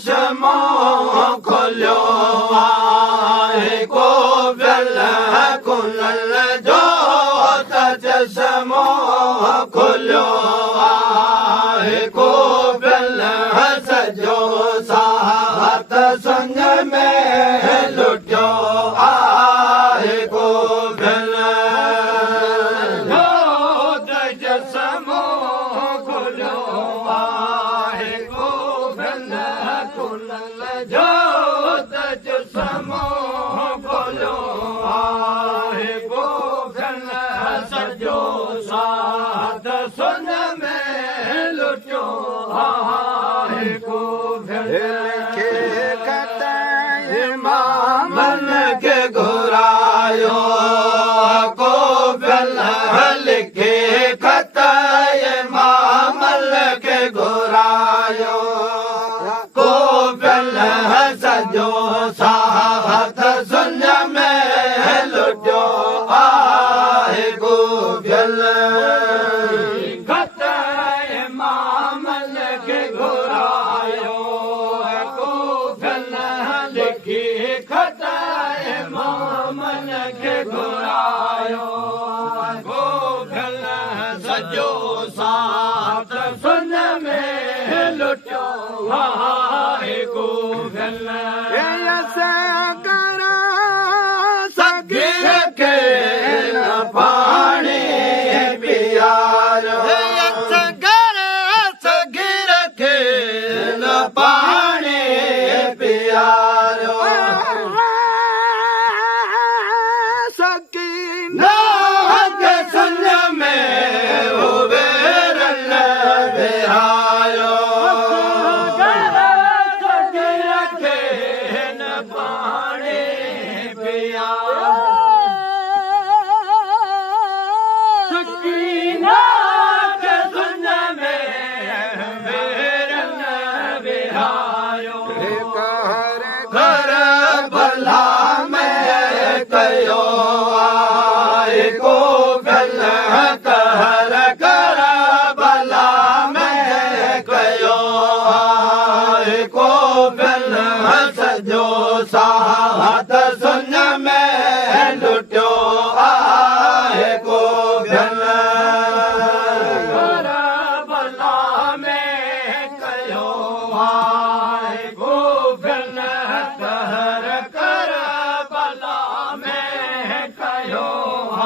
चश्मो खोलियो आहे को बिल कुनल जो त चश्मो खोलियो आहे को बिल सजो साहत संग में लुटियो आहे को बिल जो त चश्मो खोलियो आहे को बिल कुनल जो त चश्मो खोलियो आहे को बिल सजो साहत संग में लुटियो आहे को बिल के कतई मामन के घुरायो को बिल लिखे कतई मामल के घुरायो को बिल सजो साहत सुन में लुटियो आहे को बिल कतई मामल के घुरायो को बिल लिखे कतई मामल के घुरायो को बिल सजो साथ सुन में लुटियो आहे को बिल सगिर के न पानी पियारो सगिर के न पानी पियारो सकीना के सुन में हो बेरन बेहायो सगिर के न पानी पियारो सकीना के सुन में बेरन बेहायो घर भला में कयो आए को बिल कहर कर भला में कयो आए को बिल सजो साहत सुन में लुटियो आहे को बिल कर भला में कयो आए को बिल कहर कर भला में कयो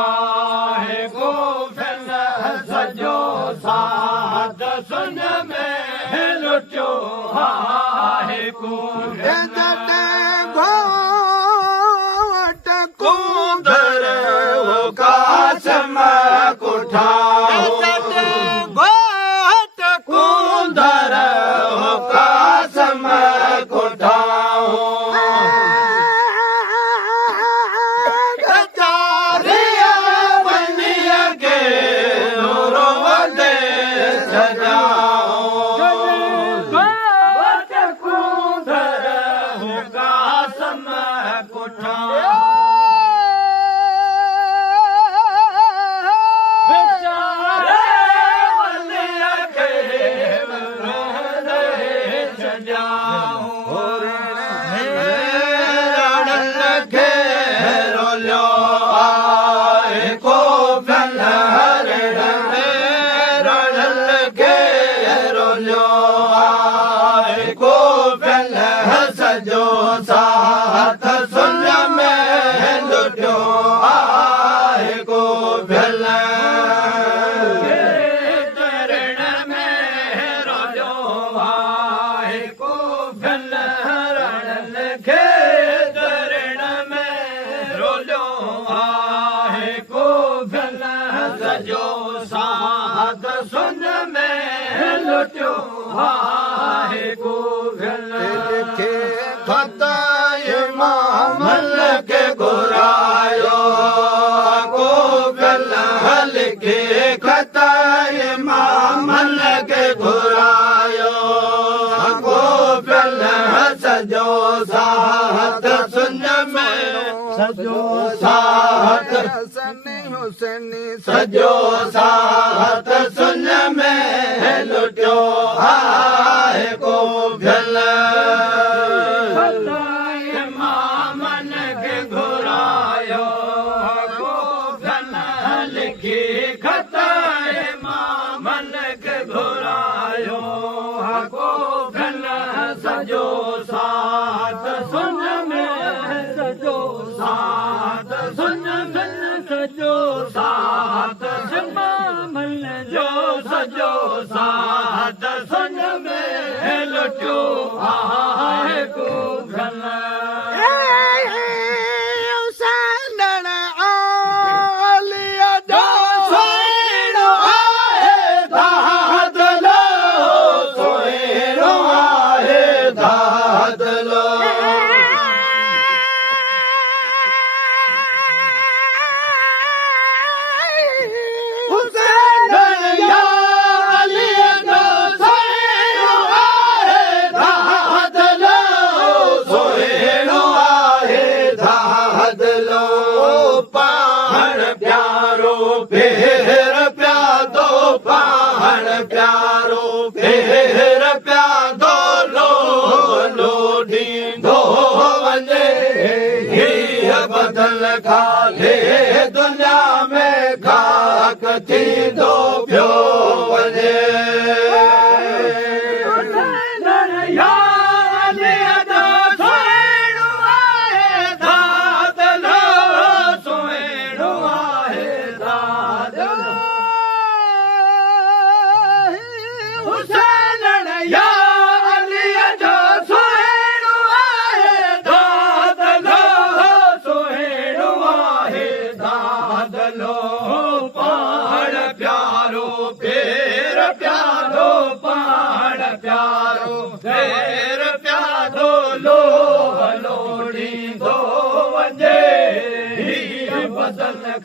आहे को बिल सजो साथ सुन में लुटियो आहे को घोट कूंदर वो कासम कुठाओ घोट कूंदर वो कासम कुठाओ गजारिया बनिया के रो वदे सजाओ घोट कूंदर वो कासम कुठाओ सजो साथ सुन में लुटियो आहे को बिल चरण में रोजो आहे को बिल रण के चरण में रोजो आहे को बिल सजो साथ सुन में लुटियो आहे को बिल कतई मामल के घुरायो को बिल लिखे कतई मामल के घुरायो को बिल सजो साहत सुन में सजो साहत सनी हुसैनी सॼो साथ सुन में लुटियो आहे को भयल इमामन खे घुरायो को भयल लिखी खत इमामन खे घुरायो को भयल सॼो साथ सुन में सॼो साथ सुन सॼो साथ इमामन जो सॼो साथ सुन में लुटियो आहे को भयल प्यारो फेर प्यादो लो ढींदो वञे हीअ बदल खाले दुनिया में खाक थींदो पियो वञे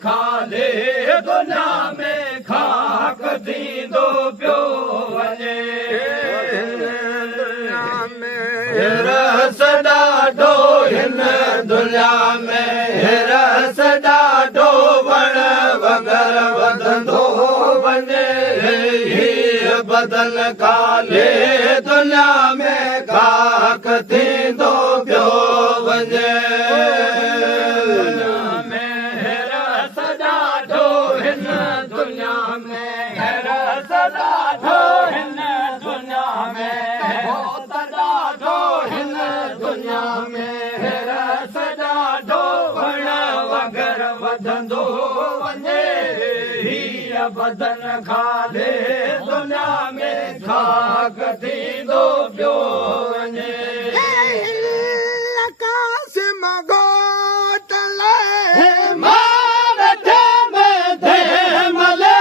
खाले दुनिया में खाक थींदो पियो वञे रस ॾाढो हिन दुनिया में रस ॾाढो वण वगर वधंदो वञे हीअ बदल खाले दुनिया में खाक थींदो पियो वञे बदन खाले दुनिया में खाक थींदो पियो वञे कासिम घोटले मां वेठे में दे मले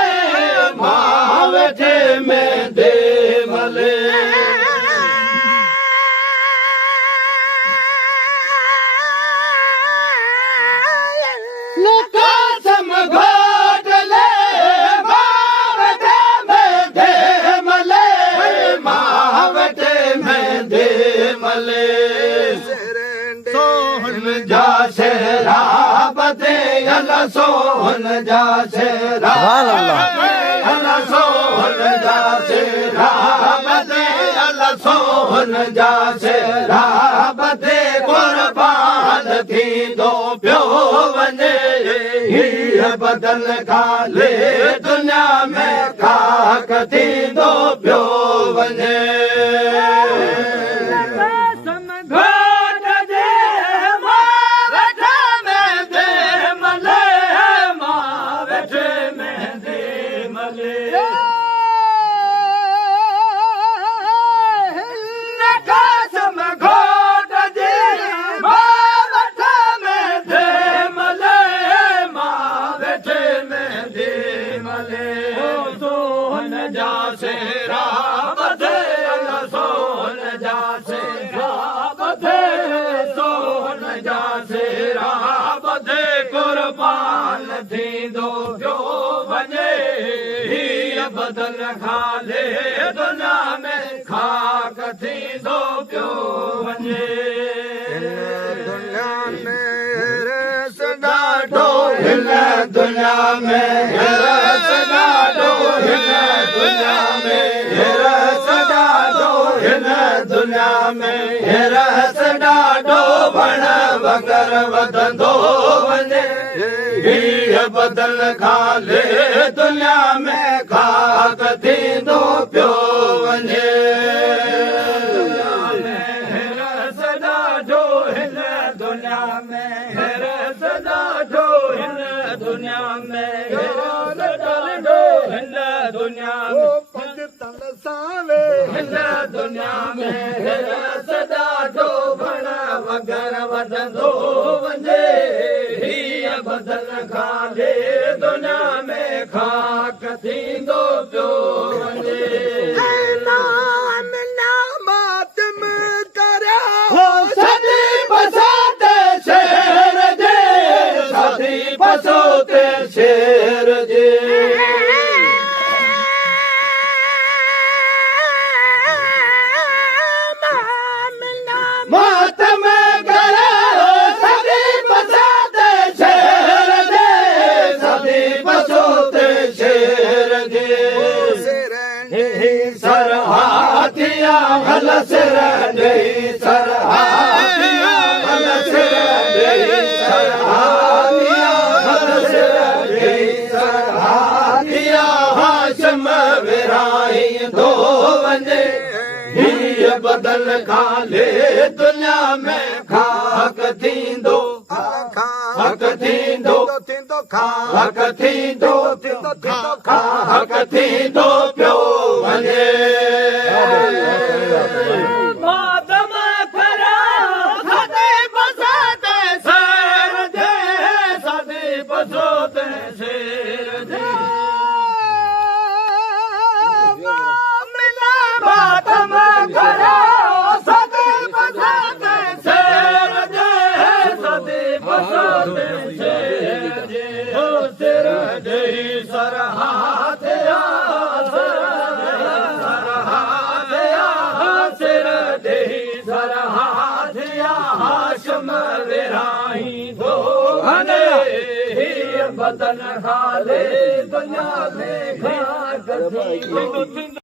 मां वेठे में दे मले कासिम घोटले सोहन जा शेरा बदे अला सोहन जा शेरा अला सोहन जा शेरा बदे अला सोहन जा शेरा बदे कुर्बान थींदो पियो वञे हीअ बदल खाले दुनिया में खाक थींदो पियो वञे बदल खाले दुनिया में खाक थींदो पियो वञे दुनिया में रस ॾाढो हिन दुनिया में रस ॾाढो हिन दुनिया में रस ॾाढो हिन दुनिया में रस ॾाढो वण वगर वधंदो वञे हीअ बदल खाले दुनिया में खाक थींदो पियो वञे रस ॾाढो हिन दुनिया में रस ॾाढो हिन दुनिया में रस ॾाढो हिन दुनिया में तन सावे हिन दुनिया में रस ॾाढो वण वगर वधंदो वञे हीअ बदल खाले दुनिया में खाक थींदो पियो वञे नाम मातम करिया सदी बसाते शेर जे सदी बसोते शेर जे मातम करिया सदी बसाते शेर जे सदी बसोते शेर जे सर हाथिया हल सिर ॾेई सर हाथिया हल सिर ॾेई सर हाथिया हल सिर ॾेई सर हाथिया हाशम विराई थो वञे हीअ बदल खाले दुनिया में खाक थींदो खाक थींदो खाक थींदो खाक थींदो पियो वञे मातम करिया सदी बसाते शेर जे सदी बसोते शेर जे मातम करिया सदी बसाते शेर जे सदी बसोते शेर जे सिर ॾेई सर हाथिया सर हाथिया सिर ॾेई सर हाथिया हाशम विराई थो वञे हीअ बदन खाले दुनिया में खाक थींदो